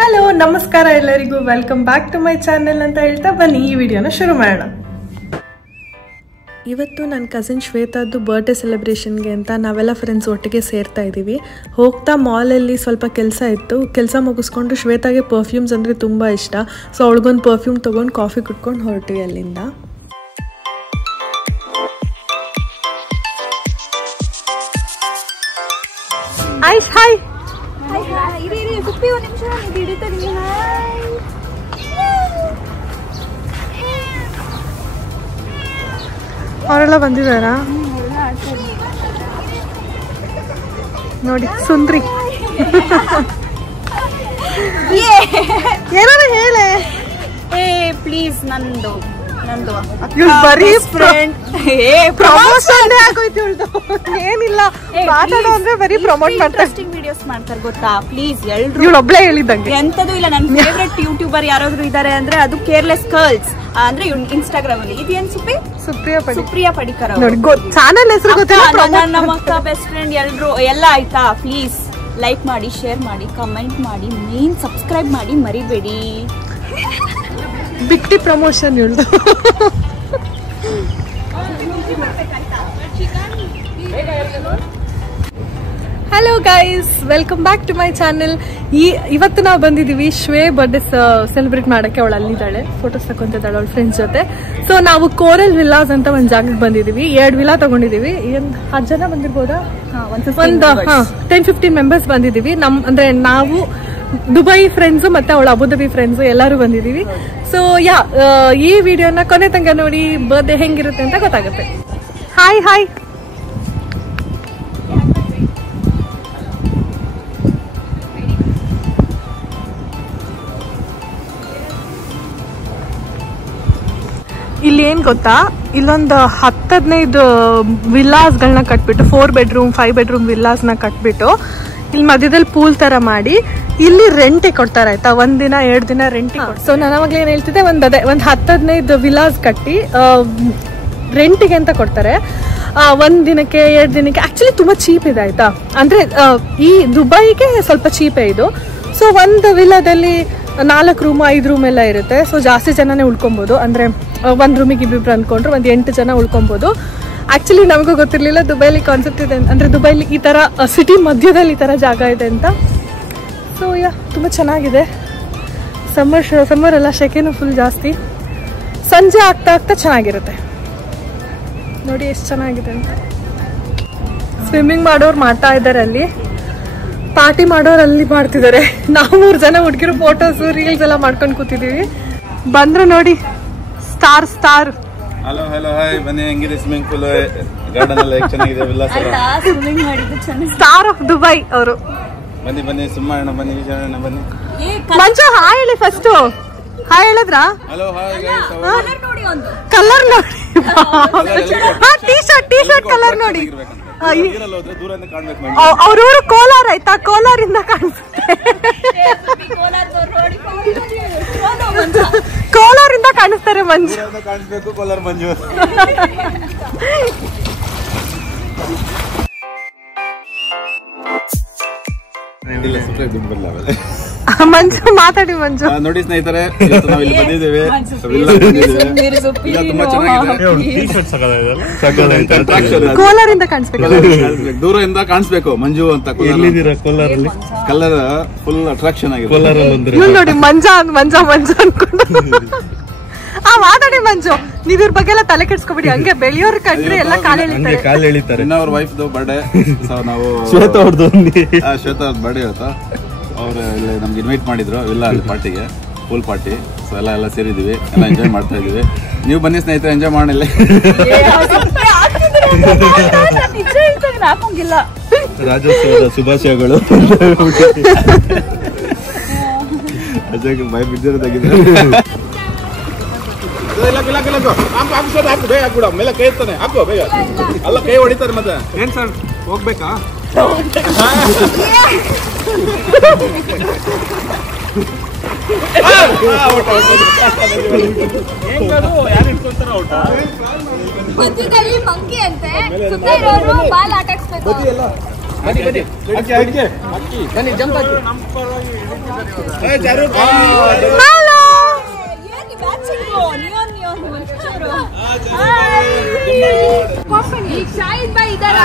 Hello ನಮಸ್ಕಾರ ಎಲ್ಲರಿಗೂ, welcome back to my channel ಅಂತ ಹೇಳ್ತಾ ಬನ್ನಿ ಈ ವಿಡಿಯೋನ ಶುರು ಮಾಡೋಣ. ಇವತ್ತು ನನ್ನ ಕಸಿನ್ ಶ್ವೇತಾದ್ದು ಬರ್ಡೇ ಸೆಲೆಬ್ರೇಷನ್ಗೆ ಅಂತ ನಾವೆಲ್ಲ ಫ್ರೆಂಡ್ಸ್ ಒಟ್ಟಿಗೆ ಸೇರ್ತಾ ಇದ್ದೀವಿ. ಹೋಗ್ತಾ ಮಾಲಲ್ಲಿ ಸ್ವಲ್ಪ ಕೆಲಸ ಇತ್ತು, ಕೆಲಸ ಮುಗಿಸ್ಕೊಂಡು ಶ್ವೇತಾಗೆ ಪರ್ಫ್ಯೂಮ್ಸ್ ಅಂದರೆ ತುಂಬ ಇಷ್ಟ. ಸೊ ಅವಳಿಗೊಂದು ಪರ್ಫ್ಯೂಮ್ ತೊಗೊಂಡು ಕಾಫಿ ಕುಟ್ಕೊಂಡು ಹೊರಟಿವಿ ಅಲ್ಲಿಂದ. ಐಶ್ ಹಾಯ್. ಅವರೆಲ್ಲ ಬಂದಿದ್ದಾರಾ ನೋಡಿ. ಸುಂದ್ರಿ ಏನಾರ ಹೇಳೆ. ಪ್ಲೀಸ್ ನಂದು ಬರೀ ಪ್ರಮೋಷನ್ ಆಗೋಯ್ತು. ಏನಿಲ್ಲ ಮಾತಾಡೋ ಅಂದ್ರೆ ಬರೀ ಪ್ರಮೋಟ್ ಮಾಡ್ತಾರೆ, ವಿಡಿಯೋಸ್ ಮಾಡ್ತಾರೆ ಗೊತ್ತಾ. ಪ್ಲೀಸ್ ಎಲ್ರು ಇವಳು ಒಬ್ಳೆ ಹೇಳಿದಂಗೆ ಎಂತದೂ ಇಲ್ಲ. ನನ್ನ ಫೇವ್ರೆಟ್ ಯೂಟ್ಯೂಬರ್ ಯಾರಾದ್ರೂ ಇದಾರೆ ಅಂದ್ರೆ ಅದು ಕೇರ್ಲೆಸ್ ಗರ್ಲ್ಸ್ ಅಂದ್ರೆ ಇನ್ಸ್ಟಾಗ್ರಾಮ್ ಅಲ್ಲಿ. ಇದೇನ್ ಸುಪ್ರಿಯಾ ಪಡಿಕರ್ ನೋಡಿ, ಚಾನೆಲ್ ಹೆಸರು ಗೊತ್ತಿಲ್ಲ. ನಮ್ಮ ಅಕ್ಕ ಬೆಸ್ಟ್ ಫ್ರೆಂಡ್ ಎಲ್ರು ಎಲ್ಲ ಆಯ್ತಾ. ಪ್ಲೀಸ್ ಲೈಕ್ ಮಾಡಿ, ಶೇರ್ ಮಾಡಿ, ಕಮೆಂಟ್ ಮಾಡಿ, ಮೇನ್ ಸಬ್ಸ್ಕ್ರೈಬ್ ಮಾಡಿ ಮರಿಬೇಡಿ. ಬಿಟ್ಟಿ ಪ್ರಮೋಷನ್ ಹೇಳ್ದು. Hello guys, welcome back to my channel. ಇವತ್ತು ನಾವು ಬಂದಿದ್ದೀವಿ ಶ್ವೇ ಬರ್ಡೇ ಸೆಲೆಬ್ರೇಟ್ ಮಾಡೋಕ್ಕೆ. ಅವಳು ಅಲ್ಲಿದ್ದಾಳೆ, ಫೋಟೋಸ್ ತಗೊಂತಿದ್ದಾಳೆ ಅವಳ ಫ್ರೆಂಡ್ಸ್ ಜೊತೆ. ಸೊ ನಾವು ಕೋರಲ್ ವಿಲ್ಲಾಸ್ ಅಂತ ಒಂದು ಜಾಗಕ್ಕೆ ಬಂದಿದ್ದೀವಿ. 2 ವಿಲ್ಲಾ ತಗೊಂಡಿದ್ದೀವಿ. 10 ಜನ ಬಂದಿರ್ಬೋದಾ? ಒಂದು 10-15 ಮೆಂಬರ್ಸ್ ಬಂದಿದ್ದೀವಿ. ಅಂದ್ರೆ ನಾವು ದುಬೈ ಫ್ರೆಂಡ್ಸು ಮತ್ತೆ ಅವಳ ಅಬುದಾಬಿ ಫ್ರೆಂಡ್ಸು ಎಲ್ಲರೂ ಬಂದಿದ್ದೀವಿ. ಸೊ ಈ ವಿಡಿಯೋನ ಕೊನೆ ತನಕ ನೋಡಿ, ಬರ್ಡೇ ಹೆಂಗಿರುತ್ತೆ ಅಂತ ಗೊತ್ತಾಗುತ್ತೆ. Hi hi. ಇಲ್ಲಿ ಏನ್ ಗೊತ್ತಾ, ಇಲ್ಲೊಂದು 10-15 ವಿಲ್ಲಾಸ್ಗಳನ್ನ ಕಟ್ಬಿಟ್ಟು 4 ಬೆಡ್ರೂಮ್ 5 ಬೆಡ್ರೂಮ್ ವಿಲ್ಲಾಸ್ನ ಕಟ್ಬಿಟ್ಟು ಇಲ್ಲಿ ಮಧ್ಯದಲ್ಲಿ ಪೂಲ್ ತರ ಮಾಡಿ ಇಲ್ಲಿ ರೆಂಟಿಗೆ ಕೊಡ್ತಾರೆ ಆಯ್ತಾ. 1 ದಿನ 2 ದಿನ ರೆಂಟಿಗೆ. ಸೊ ನಾನು ಅವಾಗಲೇ ಏನ್ ಹೇಳ್ತಿದ್ದೆ, ಒಂದು 10-15 ವಿಲ್ಲಾಸ್ ಕಟ್ಟಿ ರೆಂಟಿಗೆ ಅಂತ ಕೊಡ್ತಾರೆ. 1 ದಿನಕ್ಕೆ 2 ದಿನಕ್ಕೆ. ಆಕ್ಚುಲಿ ತುಂಬಾ ಚೀಪ್ ಇದೆ ಆಯ್ತಾ. ಅಂದ್ರೆ ಈ ದುಬೈಗೆ ಸ್ವಲ್ಪ ಚೀಪೇ ಇದು. ಸೊ ಒಂದು ವಿಲ್ಲಾದಲ್ಲಿ 4 ರೂಮ್ 5 ರೂಮ್ ಎಲ್ಲ ಇರುತ್ತೆ. ಸೊ ಜಾಸ್ತಿ ಜನನೇ ಉಳ್ಕೊಬಹುದು. ಅಂದ್ರೆ 1 ರೂಮಿಗೆ 2 ಅಂದ್ಕೊಂಡ್ರೆ 8 ಜನ ಉಳ್ಕೊಬಹುದು. ಆಕ್ಚುಲಿ ನಮಗೂ ಗೊತ್ತಿರ್ಲಿಲ್ಲ ದುಬೈಲಿ ಕಾನ್ಸೆಪ್ಟ್ ಇದೆ ಅಂದ್ರೆ ದುಬೈಲಿ ಈ ತರ ಸಿಟಿ ಮಧ್ಯದಲ್ಲಿ ಈ ತರ ಜಾಗ ಇದೆ ಅಂತ. ಸೊ ತುಂಬಾ ಚೆನ್ನಾಗಿದೆ. ಸಮ್ಮರ್ ಎಲ್ಲ ಶೆಕೆನೂ ಫುಲ್ ಜಾಸ್ತಿ. ಸಂಜೆ ಆಗ್ತಾ ಚೆನ್ನಾಗಿರುತ್ತೆ ನೋಡಿ ಎಷ್ಟು ಚೆನ್ನಾಗಿದೆ ಅಂತ. ಸ್ವಿಮ್ಮಿಂಗ್ ಮಾಡೋರು ಮಾಡ್ತಾ ಇದ್ದಾರೆ ಅಲ್ಲಿ, ಪಾರ್ಟಿ ಮಾಡೋರು ಅಲ್ಲಿ ಮಾಡ್ತಿದ್ದಾರೆ. ನಾವು 3 ಜನ ಹುಡುಗಿರು ಫೋಟೋಸ್ ರೀಲ್ಸ್ ಎಲ್ಲ ಮಾಡ್ಕೊಂಡು ಕೂತಿದೀವಿ. ಬಂದ್ರು ನೋಡಿ ಸ್ಟಾರ್. Hello hi. ಬನ್ನಿ, ಹೆಂಗಿದೆ ಸ್ವಿಮ್ಮಿಂಗ್ ಪೂಲ್, ಗಾರ್ಡನ್ ಎಲ್ಲ ಚೆನ್ನಾಗಿದೆ, ವಿಲ್ಲಾಸ್ ಎಲ್ಲ. ಸ್ವಿಮ್ಮಿಂಗ್ ಮಾಡಿದ್ದು ಚೆನ್ನಾಗಿ. ಸ್ಟಾರ್ ಆಫ್ ದುಬೈ ಅವರು. ಬನ್ನಿ ಸುಮ್ಮನೆ ಬನ್ನಿ, ವಿಚಾರಣ ಬನ್ನಿ. ಮಂಜು ಹಾಯ್ ಹೇಳಿ ಫಸ್ಟ್. ಹಾಯ್ ಹೇಳಿದ್ರಾ? Hello hi guys. ಕಲರ್ ನೋಡಿ. ಟೀ ಶರ್ಟ್ ಕಲರ್ ನೋಡಿ. ಅವ್ರೂರು ಕೋಲಾರ ಆಯ್ತಾ, ಕೋಲಾರಿಂದ ಕಾಣಿಸುತ್ತೆ. ಕೋಲಾರಿಂದ ಕಾಣಿಸ್ತಾರೆ ಮಂಜು. ಕಾಣಿಸ್ಬೇಕು ಕೋಲಾರ ಮಂಜು. ಮಂಜು ಮಾತಾಡಿ. ಮಂಜು ನೋಡಿ ಸ್ನೇಹಿತರೆ, ನಾವು ಇಲ್ಲಿ ಬಂದಿದ್ದೇವೆ. ತುಂಬಾ ಚೆನ್ನಾಗಿದೆ. ಕೋಲಾರಿಂದ ಕಾಣಿಸ್ಬೇಕು, ದೂರದಿಂದ ಕಾಣಿಸ್ಬೇಕು ಮಂಜು ಅಂತ. ಕಲರ್ ಫುಲ್ ಅಟ್ರಾಕ್ಷನ್ ಆಗಿದೆ ನೋಡಿ. ಮಂಜ ಅನ್ಕೊಂಡು ಮಾತಾಡಿ ಮಂಜು. ನೀವ್ ಇವ್ರ ಬಗ್ಗೆ ಎಲ್ಲ ತಲೆ ಕೆಡ್ಸ್ಕೊಬಿಡಿ. ಹಂಗೆ ಬೆಳೆಯೋರ್ ಕಂಡ್ರೆ ಎಲ್ಲ ಕಾಲ್ ಎಳಿತಾರೆ. ಅವ್ರ ವೈಫ್ ಬರ್ಡೇ. ನಾವು ಶ್ವೇತಾ ಅವ್ರದ್ದು ಬರ್ಡೇ ಇವತ್ತು. ಅವ್ರು ಇಲ್ಲಿ ನಮ್ಗೆ ಇನ್ವೈಟ್ ಮಾಡಿದ್ರು ಇಲ್ಲ ಅಲ್ಲಿ ಪಾರ್ಟಿಗೆ, ಫುಲ್ ಪಾರ್ಟಿ. ಸೊ ಎಲ್ಲ ಸೇರಿದೀವಿ, ಎಲ್ಲ ಎಂಜಾಯ್ ಮಾಡ್ತಾ ಇದೀವಿ. ನೀವು ಬನ್ನಿ ಸ್ನೇಹಿತರೆ, ಎಂಜಾಯ್ ಮಾಡಿಲ್ಲ. ರಾಜ್ಯೋತ್ಸವದ ಶುಭಾಶಯಗಳು. ಅಜಯ್ ಭಯ ಬಿದ್ದಿರೋದಾಗಿದೆ. ಮೇಲೆ ಕೈ ಇರ್ತಾನೆ, ಹಾಕೋ ಬೇಗ. ಅಲ್ಲ ಕೈ ಹೊಡಿತಾರೆ ಮತ್ತೆ. ಏನ್ ಸರ್ ಹೋಗ್ಬೇಕಾ? ಮಧ್ಯದಲ್ಲಿ ಮಂಕಿ ಅಂತೆ ಸುತ್ತ ಇರೋರು ಬಾಲ್ ಆಟಾಡ್ಸ್ಬೇಕು. ಶಾಹಿದ್ ಬಾಯ್ ಇದ್ದಾರಾ?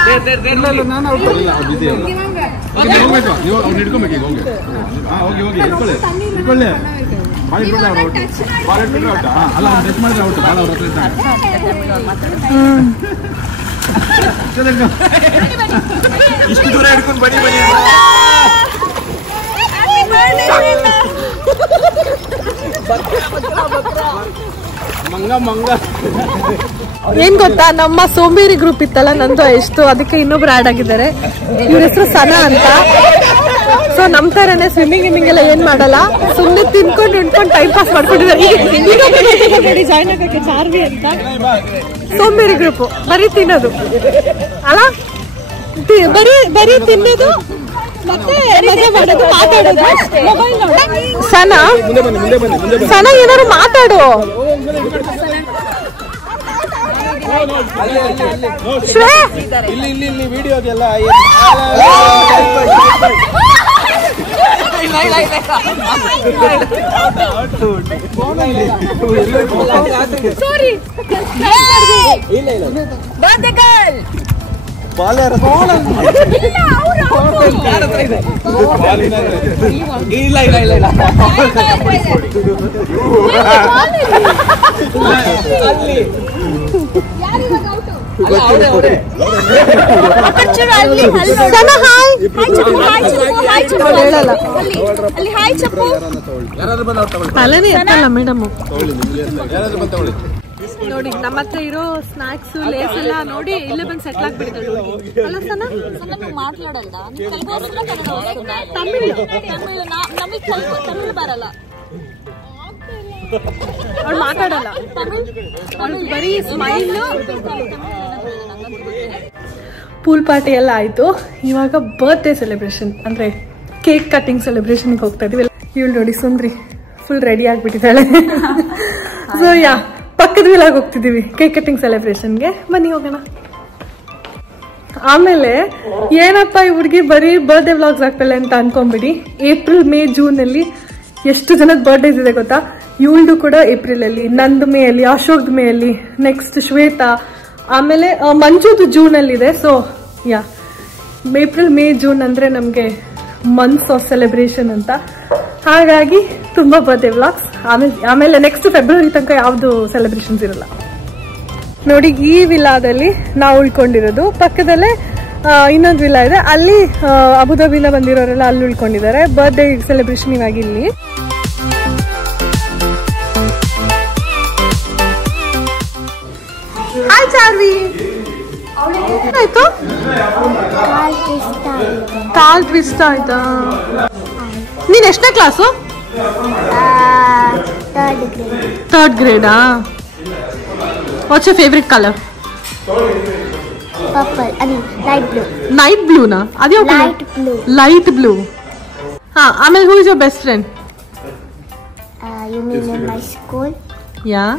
ಇಷ್ಟು ದೂರ ಹಿಡ್ಕೊಂಡು ಬನ್ನಿ ಬನ್ನಿ. ಏನ್ ಗೊತ್ತಾ, ನಮ್ಮ ಸೋಂಬೇರಿ ಗ್ರೂಪ್ ಇತ್ತಲ್ಲ ನಂದು ಎಷ್ಟು, ಅದಕ್ಕೆ ಇನ್ನೊಬ್ರು ಆಡ್ ಆಗಿದ್ದಾರೆ. ಇವ್ರ ಹೆಸರು ಸನಾ ಅಂತ. ಸೊ ನಮ್ ತರನೇ ಸ್ವಿಮ್ಮಿಂಗ್ ಎಲ್ಲ ಏನ್ ಮಾಡಲ್ಲ, ಸುಮ್ಮನೆ ತಿನ್ಕೊಂಡು ಉಣ್ಕೊಂಡು ಟೈಮ್ ಪಾಸ್ ಮಾಡ್ಕೊಂಡಿದ್ದಾರೆ. ಜಾಯ್ನ್ ಆಗಕ್ಕೆ ಚಾರ್ವಿ ಅಂತ. ಸೋಂಬೇರಿ ಗ್ರೂಪ್, ಬರೀ ತಿನ್ನೋದು ಅಲ್ಲ, ಬರೀ ತಿನ್ನೋದು ಮತ್ತೆ ಮಜಾ ಮಾಡೋದು, ಮಾತಾಡೋದು, ಮೊಬೈಲ್ ನೋಡೋದು. ಸನಾ ಏನಾದ್ರು ಮಾತಾಡು. ಇಲ್ಲಿ ವಿಡಿಯೋಗೆಲ್ಲ ಬಾಲ್ ಯಾರ ತಲೆನೇ ಎತ್ತಲ್ಲ ಮೇಡಮ್. ನೋಡಿ ನಮ್ಮ ಹತ್ರ ಇರೋ ಸ್ನಾಕ್ಸ್ ಲೇಸ್ ಎಲ್ಲ ನೋಡಿ ಇಲ್ಲೇ ಬಂದು ಸೆಟ್ಲ್ ಆಗ್ಬಿಡ್ತಾಳೆ ಅಲ್ಲ ಸನಾ? ಮಾತಾಡಲ್ಲ, ತಮಿಳ್ ಬರಲ್ಲ, ಅವಳು ಮಾತಾಡಲ್ಲ, ಅವಳು ಬರೀ ಸ್ಮೈಲ್. ಪೂಲ್ ಪಾರ್ಟಿ ಎಲ್ಲ ಆಯ್ತು. ಇವಾಗ ಬರ್ತ್ಡೇ ಸೆಲೆಬ್ರೇಷನ್ ಅಂದ್ರೆ ಕೇಕ್ ಕಟಿಂಗ್ ಸೆಲೆಬ್ರೇಷನ್ಗೆ ಹೋಗ್ತಾ ಇದೀವಿ. ಇವಳು ನೋಡಿ ಸುಂದ್ರಿ ಫುಲ್ ರೆಡಿ ಆಗ್ಬಿಟ್ಟಿದ್ದಾಳೆ. ಸೊ ಪಕ್ಕದ ವಿಲಾಗ್ ಹೋಗ್ತಿದೀವಿ ಕೇಕ್ ಕಟಿಂಗ್ ಸೆಲೆಬ್ರೇಷನ್ಗೆ. ಬನ್ನಿ ಹೋಗೋಣ. ಆಮೇಲೆ ಏನಪ್ಪ ಈ ಹುಡುಗಿ ಬರೀ ಬರ್ತ್ಡೇ ವ್ಲಾಗ್ಸ್ ಆಗ್ತಾಳೆ ಅಂತ ಅನ್ಕೊಂಬಿಡಿ. ಏಪ್ರಿಲ್ ಮೇ ಜೂನ್ ಅಲ್ಲಿ ಎಷ್ಟು ಜನದ ಬರ್ತ್ಡೇಸ್ ಇದೆ ಗೊತ್ತಾ? ಇವಳ್ದು ಕೂಡ ಏಪ್ರಿಲ್ ಅಲ್ಲಿ, ನಂದು ಮೇ ಅಲ್ಲಿ, ಅಶೋಕ್ದು ಮೇ ಅಲ್ಲಿ, ನೆಕ್ಸ್ಟ್ ಶ್ವೇತಾ, ಆಮೇಲೆ ಮಂಜುದು ಜೂನ್ ಅಲ್ಲಿ ಇದೆ. ಸೊ ಏಪ್ರಿಲ್ ಮೇ ಜೂನ್ ಅಂದ್ರೆ ನಮ್ಗೆ ಮಂತ್ಸ್ ಆಫ್ ಸೆಲೆಬ್ರೇಷನ್ ಅಂತ. ಹಾಗಾಗಿ ತುಂಬಾ ಬರ್ತ್ಡೇ ವ್ಲಾಗ್ಸ್. ಆಮೇಲೆ ನೆಕ್ಸ್ಟ್ ಫೆಬ್ರವರಿ ತನಕ ಯಾವ್ದು ಸೆಲೆಬ್ರೇಷನ್ಸ್ ಇರಲ್ಲ. ನೋಡಿ ಈ ವಿಲಾದಲ್ಲಿ ನಾವು ಉಳ್ಕೊಂಡಿರೋದು. ಪಕ್ಕದಲ್ಲೇ ಇನ್ನೊಂದು ವಿಲಾ ಇದೆ, ಅಲ್ಲಿ ಅಬುದಾಬಿನ ಬಂದಿರೋರೆಲ್ಲ ಅಲ್ಲಿ ಉಳ್ಕೊಂಡಿದ್ದಾರೆ. ಬರ್ತ್ಡೇ ಸೆಲೆಬ್ರೇಷನ್ ಇವಾಗ ಇಲ್ಲಿ. ಹಾಯ್ ಚಾರ್ವಿ, ಏನಾಯ್ತು? ಕಾಲ್ ಟ್ವಿಸ್ಟ್ ಆಯ್ತಾ? ನೀನ್ ಎಷ್ಟನೇ ಕ್ಲಾಸು? ಥರ್ಡ್ ಗ್ರೇಡಾ? What's your favourite colour? Purple, I mean light blue. Night blue na? Adi okay. Light blue. Light blue. Amel, who is your best friend? You mean in my school? Yeah.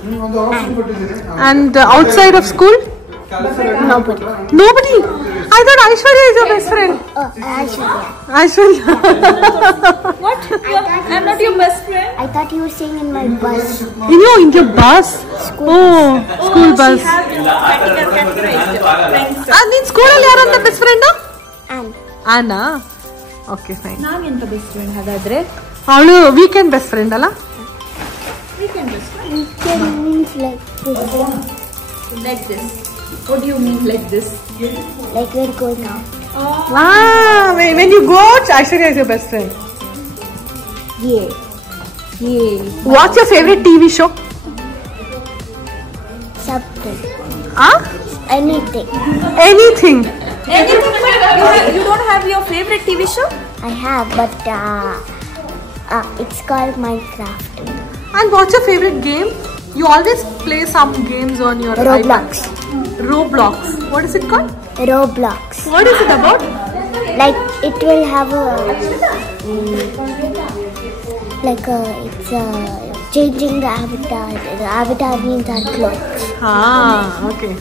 And outside of school? Nobody. Nobody? I thought Aishwarya is your best friend. Aishwarya. Aishwarya. What? I'm not your best friend. I thought you were saying in my bus. In your bus? School bus. Nin school alli yaranta best friend? Anna. Okay, fine. ನಾನು ಎಂತ best friend ಹಾಗಾದ್ರೆ? ಅವಳು weekend best friend ಅಲ್ಲ? Weekend best friend. Weekend means like this. Like this. What do you mean like this? Like we're going out. When you go out, Aishwarya is your best friend. Yeah. What's your favorite TV show? Something. Anything. Anything, but you don't have your favorite TV show? I have, but it's called Minecraft. And what's your favorite game? You always play some games on your Roblox. iPad. Roblox. What is it called? Roblox. What is it about? Like it will have a like it's changing the avatar. The avatar means our clothes. Okay.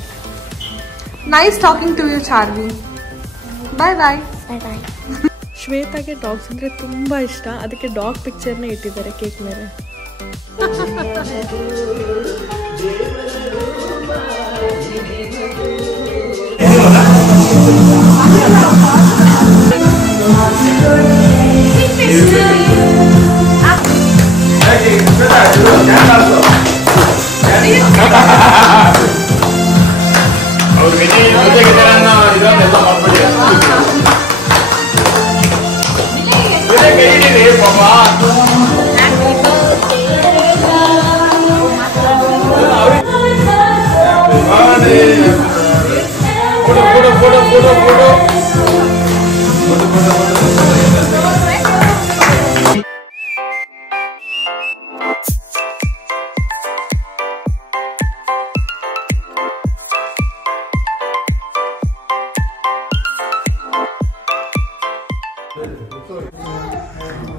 Nice talking to you, Charvi. Bye bye. Bye bye. ಶ್ವೇತಾಗೆ dogs ಅಂದರೆ ತುಂಬ ಇಷ್ಟ, ಅದಕ್ಕೆ dog ಪಿಕ್ಚರ್ನೇ ಇಟ್ಟಿದ್ದಾರೆ cake ಮೇಲೆ.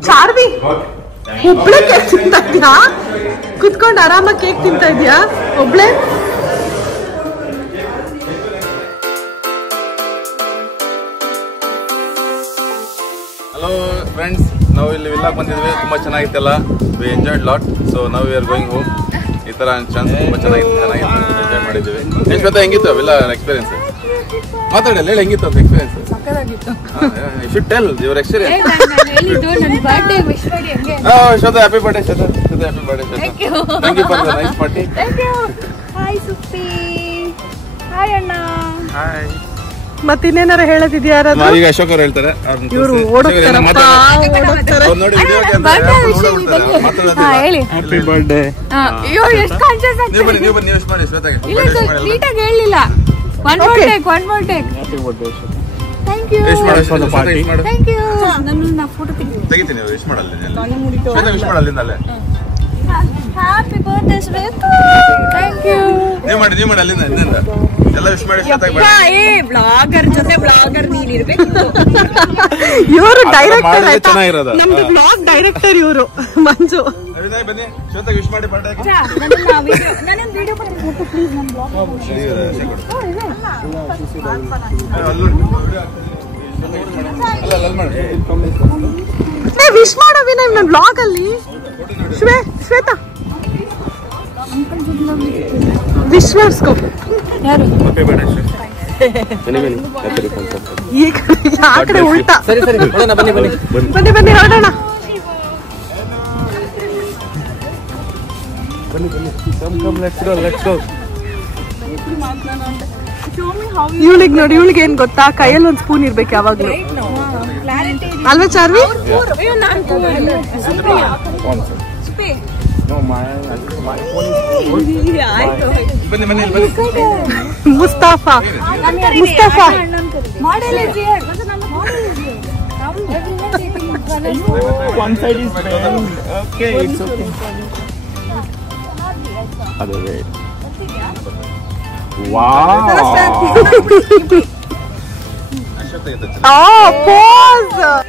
ಚಾರ್ವಿ, ಒಬ್ಳೆ cake ತಿಂತಾ ಇದ್ಯಾ? ಕುತ್ಕೊಂಡು ಆರಾಮಾಗಿ ಕೇಕ್ ತಿಂತಾ ಇದ್ಯಾ ಒಬ್ಳೆ? ಹಲೋ ಫ್ರೆಂಡ್ಸ್, ನಾವು ಇಲ್ಲಿ ವಿಲ್ಲಾಗ್ ಬಂದಿದ್ವಿ. ತುಂಬಾ ಚೆನ್ನಾಗಿತ್ತಲ್ಲ, ವಿ ಎಂಜಾಯ್ಡ್ ಲಾಟ್. ಸೊ ನಾವು ವಿ ಆರ್ ಗೋಯಿಂಗ್ ಹೋಮ್. ಈ ತರ ಚಾನ್ಸ್ ತುಂಬಾ ಚೆನ್ನಾಗಿತ್ತು, ಎಂಜಾಯ್ ಮಾಡಿದ್ವಿ. ಶ್ವೇತಾ, ಹೆಂಗಿತ್ತು ವಿಲ್ಲಾ ಎಕ್ಸ್ಪೀರಿಯನ್ಸ್? ಮಾತಾಡಲ್ಲ, ಹೇಳಿ ಹೆಂಗಿತ್ತು ಅಂತ experience? You should tell your experience. Shwetha, happy birthday Shwetha. Shwetha, happy birthday Shweta. Thank you for the nice party. Thank you. Hi Suppi. Hi ಅಣ್ಣ. ಹಾಯ್. ಮತ್ತಿನ್ನೇನಾರ ಹೇಳೋದಿದ್ಯಾ? ಈಗ ಅಶೋಕ್ ಅವ್ರು ಹೇಳ್ತಾರೆ. ಇವರು ಓಡೋಗ್ತಾರಪ್ಪ, ಓಡೋಗ್ತಾರೆ. ನೋಡಿ ವಿಡಿಯೋ ಹೇಳಿ. Happy birthday. ಅಯ್ಯೋ, ಎಷ್ಟು ಕಾನ್ಶಿಯಸ್ ಆಗ್ತದೆ. ನೀವು ಬನ್ನಿ ವಿಶ್ ಮಾಡಿ ಶ್ವೇತಾಗೆ. ನೀಟಾಗಿ ಹೇಳಿಲ್ಲ. One more take. Happy birthday. Thank you. Wish ಮಾಡಿ ಶ್ವೇತಾ, ಪಾರ್ಟಿ ಮಾಡು. Thank you. ನಾನು ಫೋಟೋ ತೆಗಿತೀನಿ. ವಿಶ್ ಮಾಡಲ್ಲ ಶ್ವೇತಾ, ವಿಶ್ ಮಾಡಲ್ಲ ಅಲ್ಲೇ. Happy birthday Shweta. Thank you. ನೀವು ಮಾಡಿ ಅಲ್ಲಿಂದ ಎಲ್ಲ ವಿಶ್ ಮಾಡಿ ಶ್ವೇತಾಗೆ. ಬ್ಲಾಗರ್ ಜೊತೆ ಬ್ಲಾಗರ್ ನೀನ್ ಇರ್ಬೇಕು. ಇವರು ಡೈರೆಕ್ಟರ್, ಚೆನ್ನಾಗಿರೋದು. ನಮ್ದು ಬ್ಲಾಗ್ ಡೈರೆಕ್ಟರ್ ಇವರು ಮಂಜು. ಬನ್ನಿ ಶ್ವೇತಾಗೆ ವಿಶ್ ಮಾಡಿ ಬರ್ಡೇ. ನನ್ನ ವಿಡಿಯೋ ಫೋಟೋ ಪ್ಲೀಸ್. ನನ್ನ ಬ್ಲಾಗ್ ವಿಶ್ ಮಾಡವಿ ನನ್ನ ಬ್ಲಾಗ್ ಅಲ್ಲಿ. ಶ್ವೇತಾ, ವಿಶ್ ಮಾಡಿಸ್ಕೊ. ಈ ಕಡೆ ಉಲ್ಟಾ. ಬನ್ನಿ ಹೊರಡೋಣ. ಇವಳಿಗೆ ನೋಡಿ, ಇವಳಿಗೆ ಏನ್ ಗೊತ್ತಾ, ಕೈಯಲ್ಲಿ ಒಂದ್ ಸ್ಪೂನ್ ಇರ್ಬೇಕು ಯಾವಾಗ್ಲೂ, ಅಲ್ವಾ Charvi? Mustafa One side is bent. Okay, it's okay. Other way. Wow. Oh, pause.